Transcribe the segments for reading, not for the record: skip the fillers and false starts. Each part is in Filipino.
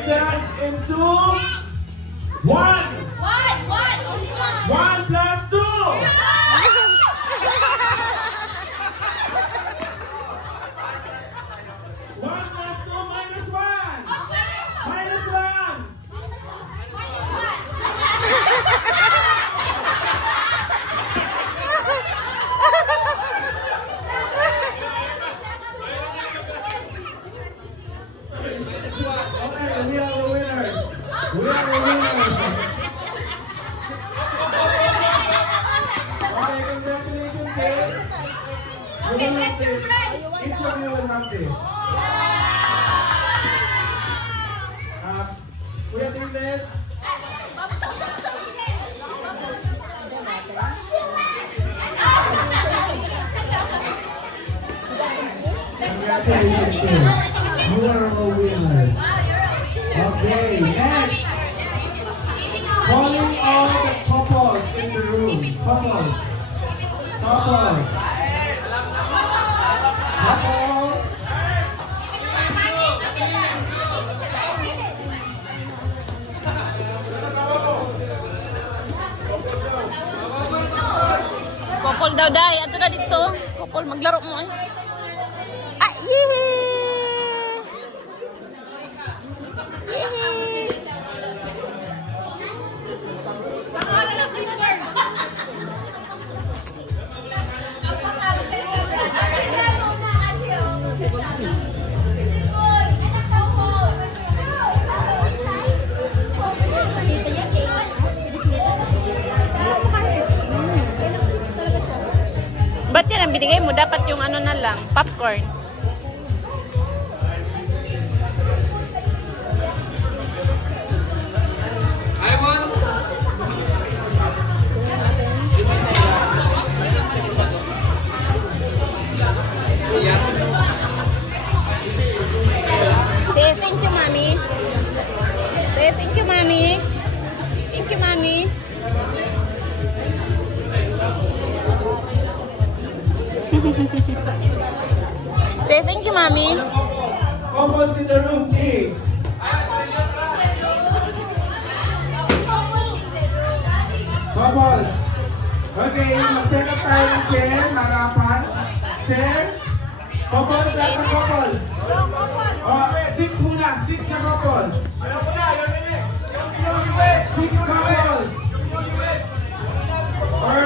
yourselves into one. Only one. 1 plus 2. 1 plus 2 minus 1. Minus 1. Okay, we are the winners. We are the winners. Okay, congratulations, kids. You will have this. Each of you will have this. Kuya David, congratulations, kids. You are all winners. Okay, next. Calling all the couples in the room. Couples. Couples. Couples. Couple daw, day. Ato na dito. Couple, maglaro mo eh. Ah, yehey! Yehey! Ba't yan ang binigay mo? Dapat yung ano na lang, popcorn. Say thank you, mommy. Say thank you, mommy. Thank you, mommy. Say thank you, mommy. Couples in the room, please. Couples. Okay, mag-set up tayo ng chair, harapan. Chair. Couples, lahat ng couples. Oh, 6 muna, 6 na couples. 6 couples. Or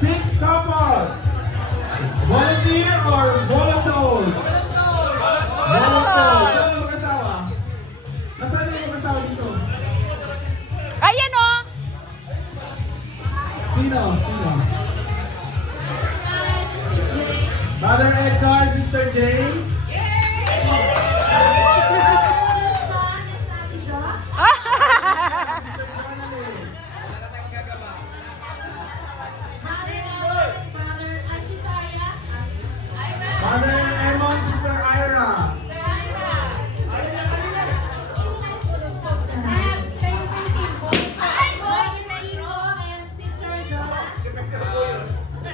6 couples. Volunteer or voluntold? Voluntold. Saan yung mag-asawa? Nasaan yung mag-asawa dito? Ayan o! Sino? Sino? Brother Edgar, Sister Jane? Father Emon, Sister Ira.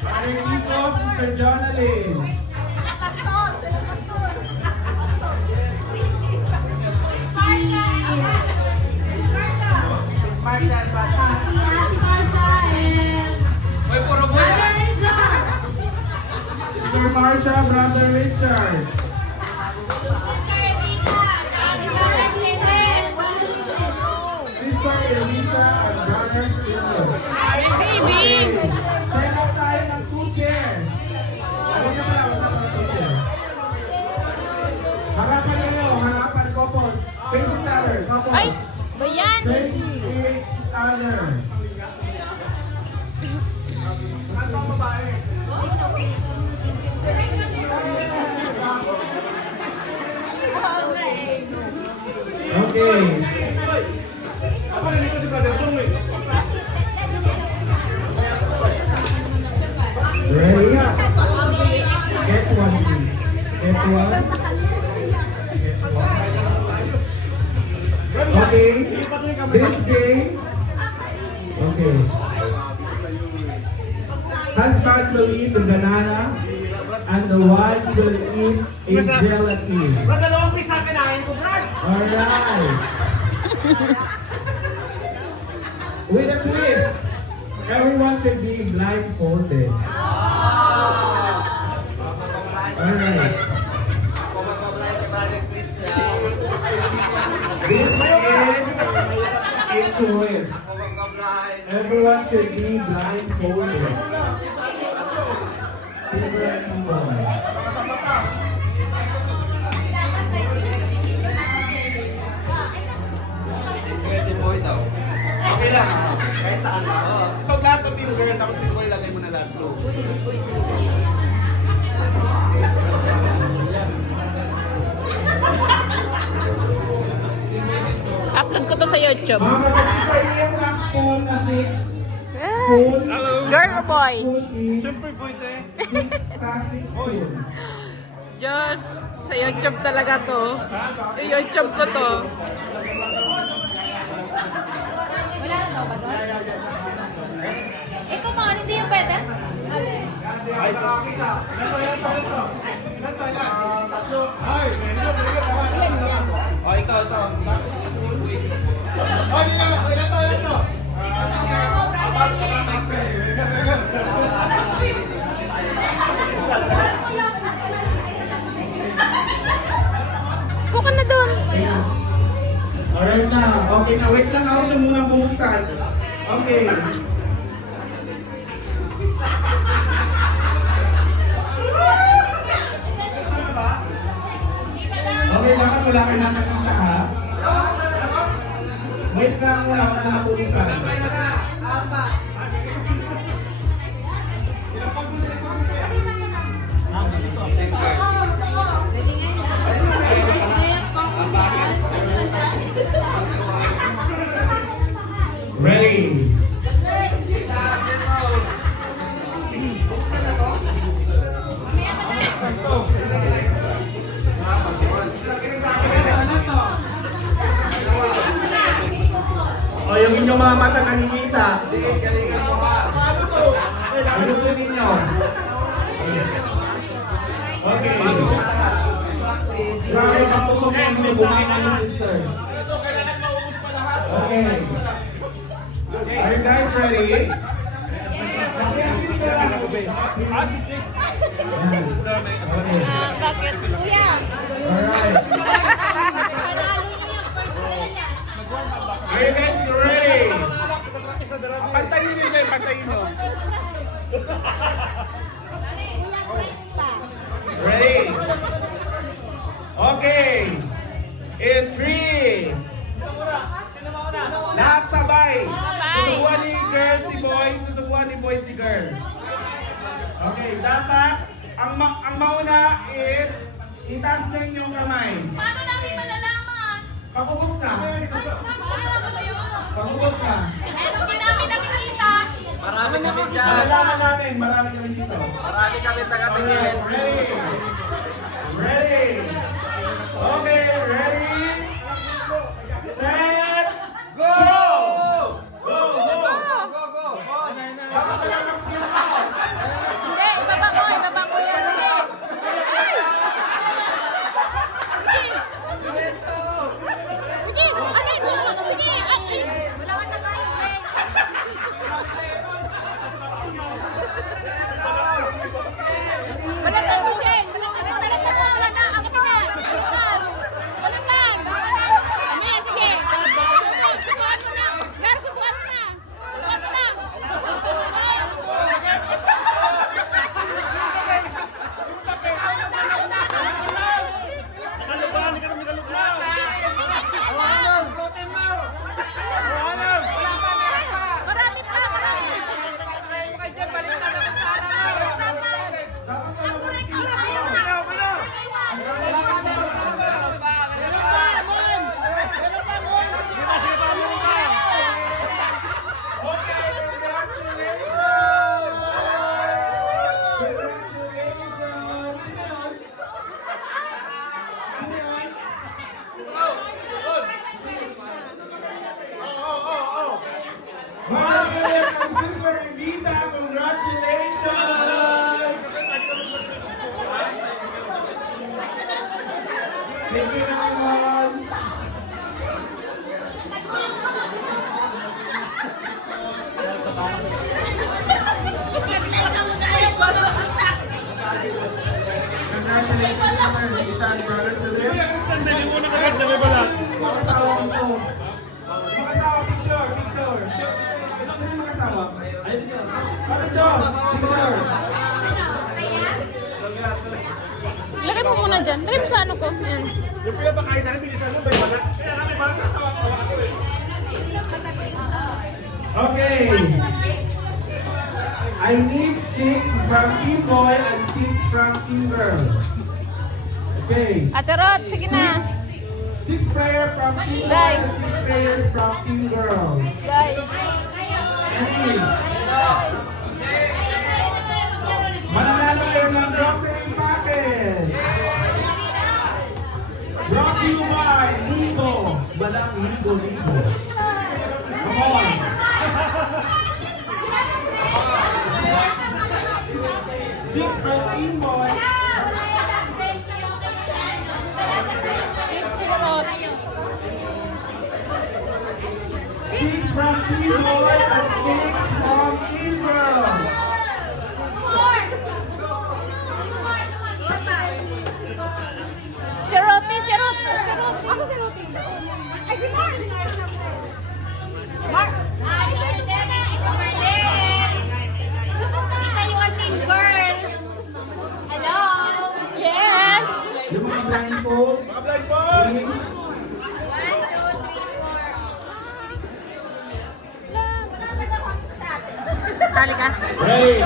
Father Kiko, Sister Jonalyn. Sister Marsha, Brother Richard. Sister Elisa and Brother Philo. Baby! Set up tayo ng 2 chairs. Ano niyo pala? Wala pala 2 chairs. Harapan niyo, harapan couples. Face each other, couples. Ay! Ba yan? Face each other. Okay. Ready? Get one, please. Get one. Okay. This game. Okay. Husband will eat the banana and the wife will eat is gelatin. Dalawang pizza kinain ko, Brad. Alright. With a twist, everyone should be blindfolded. Alright. This is a twist. Everyone should be blindfolded. Favorite boy. Pwede boy daw. Okay lang. Kahit saan lang. Pag lahat ng team girl, tapos team boy, lagay mo na lahat. Upload ko to sa YouTube. Mga kapatid, pwede yung last spoon na 6. Spoon. Girl or boy? Spoon is Siyempre boy tayo. 6 plastic spoon. Diyos, sa YouTube talaga to. Sa YouTube ko to. Ito mga, hindi yung pwede? Ay, nakakita. Ito. Tatlo. Ay, O, ikaw ito. Ay, ilan to? Bukan na doon. Alright na. Okay na. Wait lang ako na muna buksan. Okay. Okay, dapat wala kayo nakakita ha. Wait lang muna ako na buksan. Ready? O, yung inyong mga mata nakikita. Sige, galingan mo pa. Ano to? Ano sa ninyo? Okay. Grabe ka po sa mga bumanga ni sister. Okay. Are you guys ready? Yes, sister. Okay. Bakit? Kuya! Alright. Panalo niyo yung first grade niya. Are you guys ready? Pantayin nyo siya, pantayin nyo. Ready? Okay. In 3. Lahat sabay. Susubuan ni girl si boy, susubuan ni boy si girl. Okay, dapat ang mauna is itaas na inyong kamay. Paano namin malalaman? Pakubos na. Paano ba yun? Pakubos na. Eh, hindi namin nakikita. Marami kami dyan. Malalaman namin, marami kami dito. Marami kami tagatingin. Ready? Ready? Okay, ready? Set! Go! Go! Go! Go, go! Dapat talagang Hindi, ibaba ko, ibaba ko yan. Sige, ano? Sige, wala ka na kayo, Greg. Wala ka, Michelle. Wala ka sa mga na. Ang pinag. Wala ka. Mamaya, sige. Subukan mo na. Gar, subukan mo na. Subukan mo na. Marami pa, marami. Congratulations! Thank you, Raymond. Congratulations naman. Ethan, brother to them. Makasawa mo to. Makasawa, picture, picture. Sino yung makasawa? Ay, picture. Picture. Lagay mo muna dyan. Lagay mo sa ano ko. Ayan. Yung pinapakain sa akin, bilisan mo, may balat. Kaya kami balat na tawa-tawa ako eh. Okay. I need 6 from Team Boy and 6 from Team Girl. Okay. Ate Rod, sige na. 6 players from Team Boy Guys. and 6 players from Team Girl. Guys. Ready? Mananalo kayo ng grocery package. Brought to you by Ligo. Walang Ligo. Come on. 6 from Team Boy. Si Rod. 6 from Team Boy and 6 from Team Girl. Si Roti, si Roti. Ako si Roti. Ay, si Mark! Mark! Ay, ito Marlene! Kita yung ating girl! Hello! Yes! Yung mga blindfold. Mga blindfold! Please. 1, 2, 3, 4. Tali ka. Ready?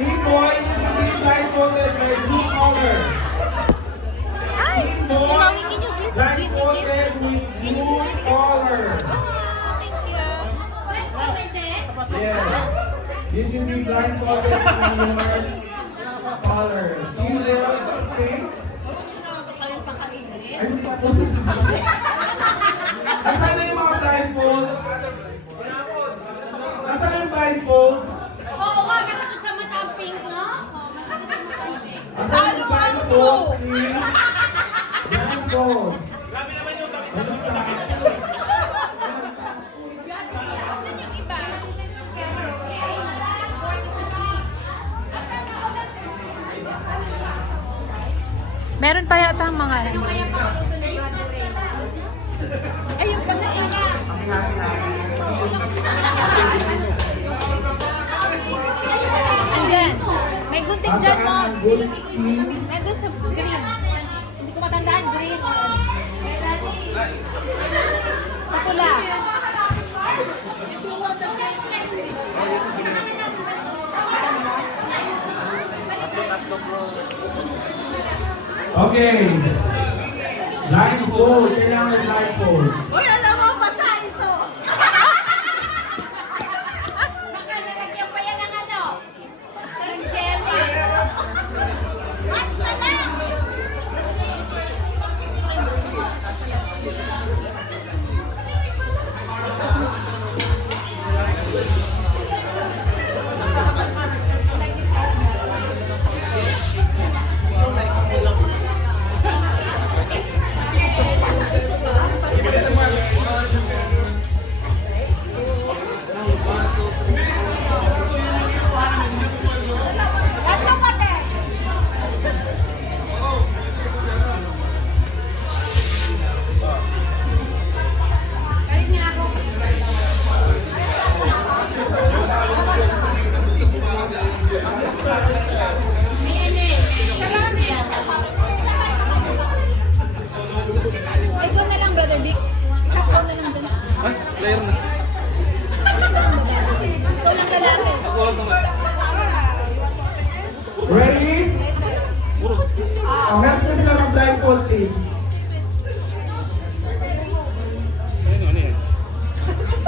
Team Boy is to be blindfolded by blue color. Ay! Team Boy Tumawigin yung please. blindfolded with blue color. Yes. You should be blindfolded with your color. Team Girl is pink. Ayun sa pulis. Nasaan na yung mga blindfolds? Nasaan yung blindfolds? Oo nga, masakit sa mata ang pink, no? Nasaan yung blindfolds, please? Blindfolds. Meron pa yata ang mga ayun pa na Andyan. May gunting dyan mo. Nasaan ang gold team? Nandun sa green. Hindi ko matandaan. Green. Kapula. Okay. Blindfold. Kailangan blindfold. Uy, alam mo, basa ito! Baka nalagyan pa yan ng ano? Ng jelly. Basta lang! Ito pati! Ayun nga ako. Ikaw na lang, Brother Vic. Isang call na lang dun. Ay, player na. Ikaw lang lalaki. Nagulat naman. Ready? Oh, help na sila ng blindfold, please. Ano yan?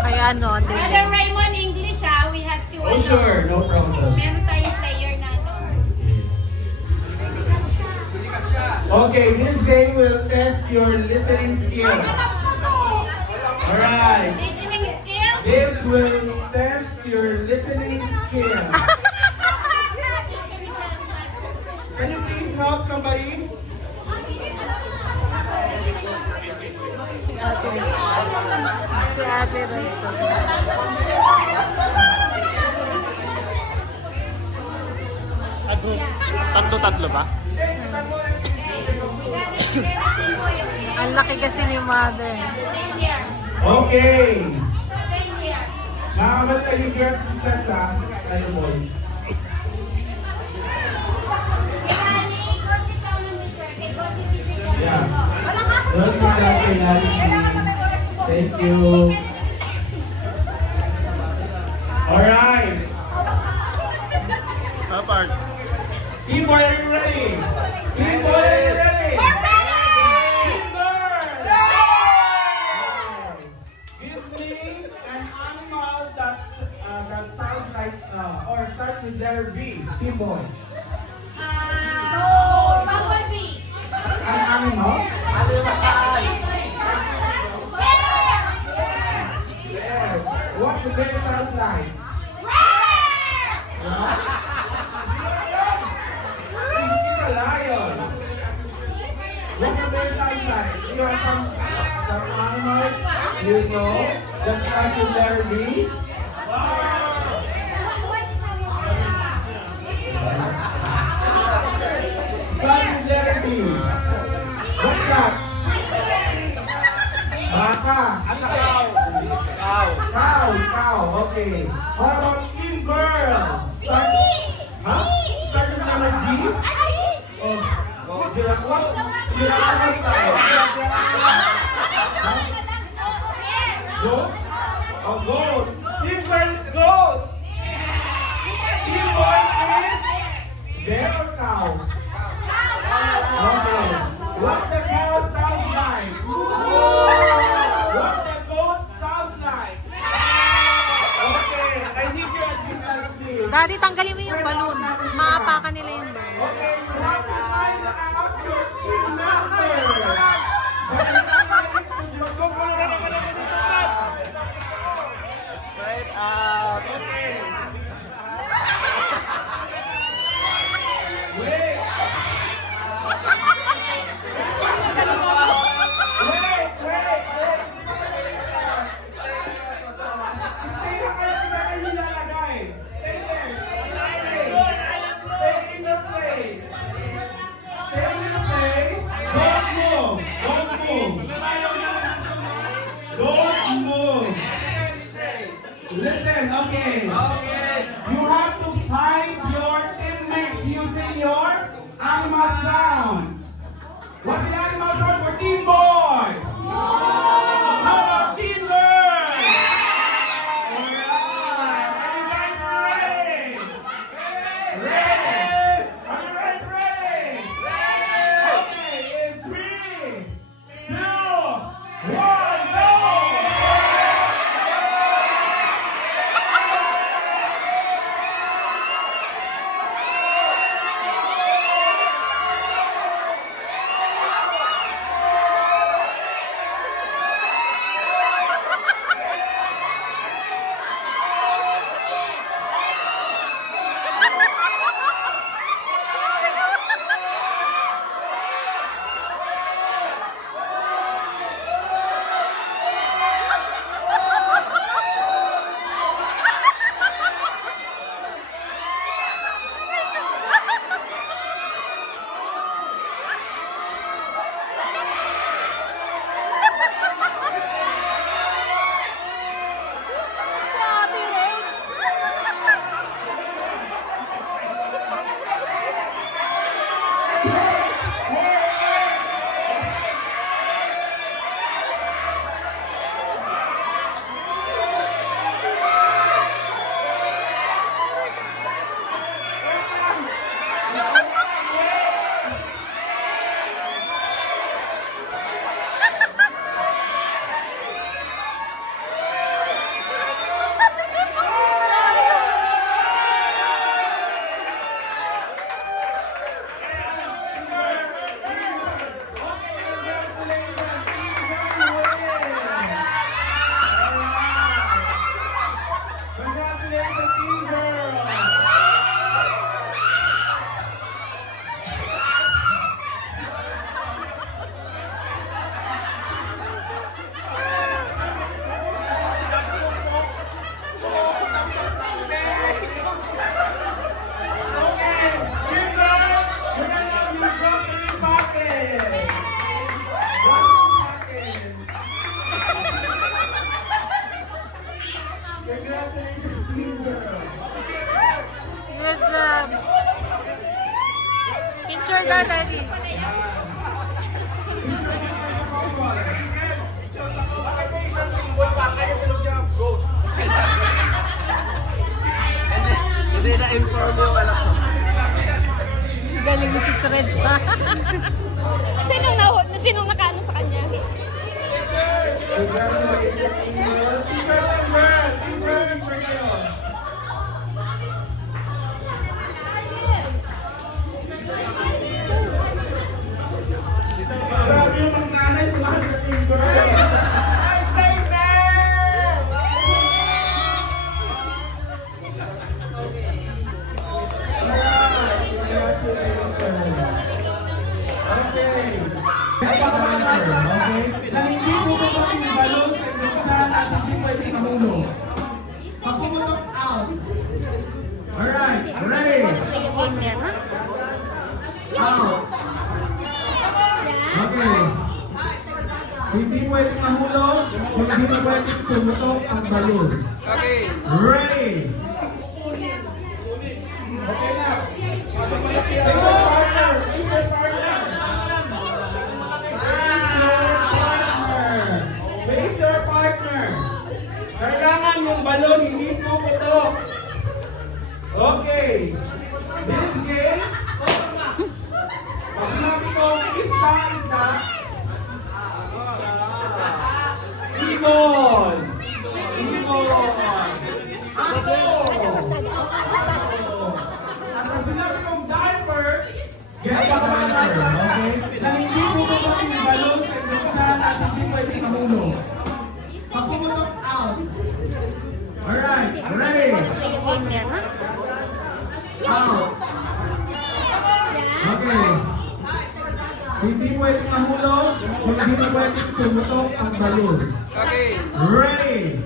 Ay ano, Andre. Brother Raymond, English we have to Oh, sure. No problem. meron tayong player na ano. Okay, this game will test your listening skills. Alright. Listening skills. This will test your listening skills. Can you please help somebody? Si Ate Rito. Tatlo ba? Ang laki kasi ni Mother. Okay. Nakabalik kayo girls sisters ha? Kayo boys. Yeah. Girls sisters, thank you. Alright. Apart. People, are you ready? People, are you ready? Give me an animal that sounds like or starts with letter B. People. An animal? Yes. What's the bear sounds like? Yeah. It's a lion. What's the bear sounds like? You have some animals you know that starts with letter B? Start with letter B. What's that? Baka. Cow. Okay. How about in girl? Start with letter G? Oh. What? Giraffe style. Goat? Oh, goat. Team girl is goat. Team boy is bear or cow? Okay. What the cow sounds like? What the goat sounds like? Okay. I need your assistance, please. Daddy, tanggalin mo yung balloon. Maapakan nila yung balloon. Okay, you have to find out your team number. Right up. Okay. Wait. Stay na kayo sa kayo nilalagay. Stay there. Stay in your place. Stay in your place. Don't move. Don't move. Listen, okay. You have to find your teammates using your animal sound. What's the animal sound for team boy? How about team girl? Alright. Are you guys ready? Ready? Are you guys ready? Okay, in 3, 2, 1, go! nag-thread siya. Sinong nakaano sa kanya? Congratulations, teamwork. Teacher Timber! Timber for you. Grabe yung mga nanay, sumahan sa Timber. I say man! Okay. Na hindi bubukot yung balon sa induksyan at hindi pwede mahulog. Pag pumutok, out. Alright, ready? Play a game there, ha? Out. Okay. Hindi pwede mahulog kung hindi pwede pumutok ang balon. Okay. Ready? Okay na. Face your partner. Face your partner. Face your partner. Kailangan yung balon hindi puputok. Okay. This game, pag sinabi ko, isda. Ibon. Aso. At pag sinabi kong diaper, get pa ka diaper, okay? Na hindi puputok yung balon sa induksyan at hindi pwede mahulog. Pag pumutok, out. Alright, ready? Play a game there, ha? Out. Okay. Hindi pwede mahulog kung hindi pwede pumutok ang balon. Okay. Ready?